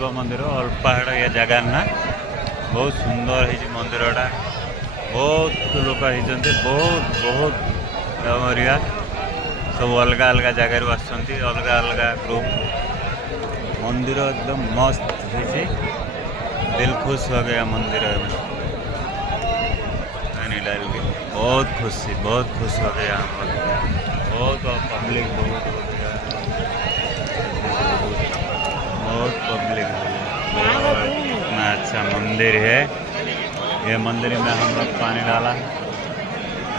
शिव मंदिर अल्पाहाड़ या जगह ना बहुत सुंदर है मंदिरटा बहुत लोग होती बहुत बहुत डामरिया सब अलग अलग जगार आसुँच अलग अलग ग्रुप मंदिर एकदम मस्त है दिल खुश हो गया मंदिर में पानी डाल के बहुत खुश हो गया हम लोग बहुत पब्लिक बहुत हो गया बहुत पब्लिक हो गया इतना अच्छा मंदिर है ये मंदिर में हम लोग पानी डाला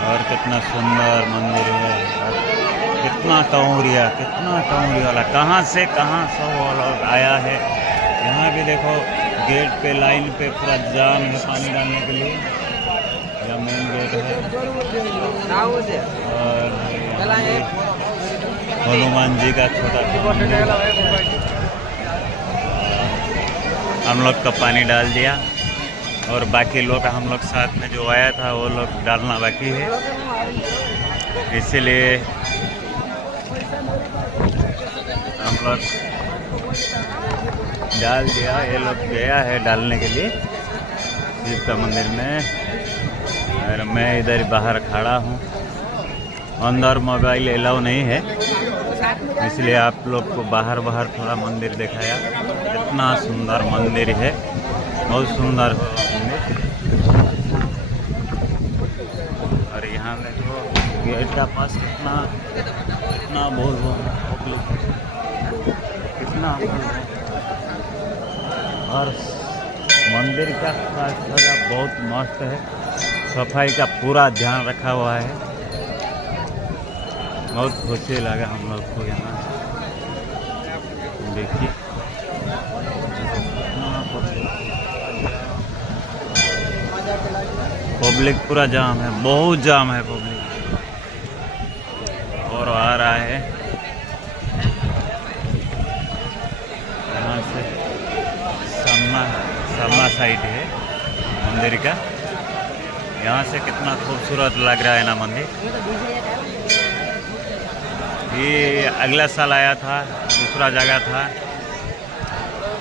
और कितना सुंदर मंदिर है कितना कांवरिया वाला कहाँ से कहाँ सब लोग आया है। यहाँ भी देखो गेट पे लाइन पे पूरा जाम है पानी डालने के लिए यह मेन गेट है और हनुमान जी का छोटा हम लोग तो पानी डाल दिया और बाकी लोग हम लोग साथ में जो आया था वो लोग डालना बाकी है इसीलिए हम लोग डाल दिया। ये लोग गया है डालने के लिए शिव का मंदिर में और मैं इधर बाहर खड़ा हूँ। अंदर मोबाइल अलाउ नहीं है इसलिए आप लोग को बाहर थोड़ा मंदिर दिखाया। इतना सुंदर मंदिर है बहुत सुंदर मंदिर और यहाँ देखो गेट का पास कितना कितना और मंदिर का जगह बहुत मस्त है सफाई का पूरा ध्यान रखा हुआ है बहुत खुशी लगा हम लोग को। यहाँ देखिए पब्लिक पूरा जाम है बहुत जाम है पब्लिक और आ रहा है यहाँ से सामना साइड है मंदिर का। यहाँ से कितना खूबसूरत लग रहा है ना मंदिर। ये अगला साल आया था दूसरा जगह था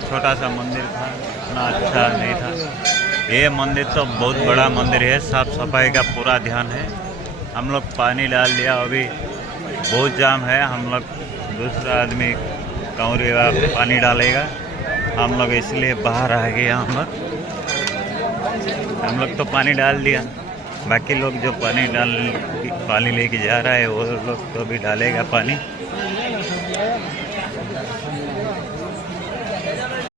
छोटा सा मंदिर था इतना अच्छा नहीं था। ये मंदिर तो बहुत बड़ा मंदिर है साफ सफाई का पूरा ध्यान है। हम लोग पानी डाल दिया अभी बहुत जाम है हम लोग दूसरा आदमी कांवरिया पानी डालेगा हम लोग इसलिए बाहर आ गए। हम लोग तो पानी डाल दिया बाकी लोग जो पानी लेके जा रहा है वो लोग तो भी डालेगा पानी।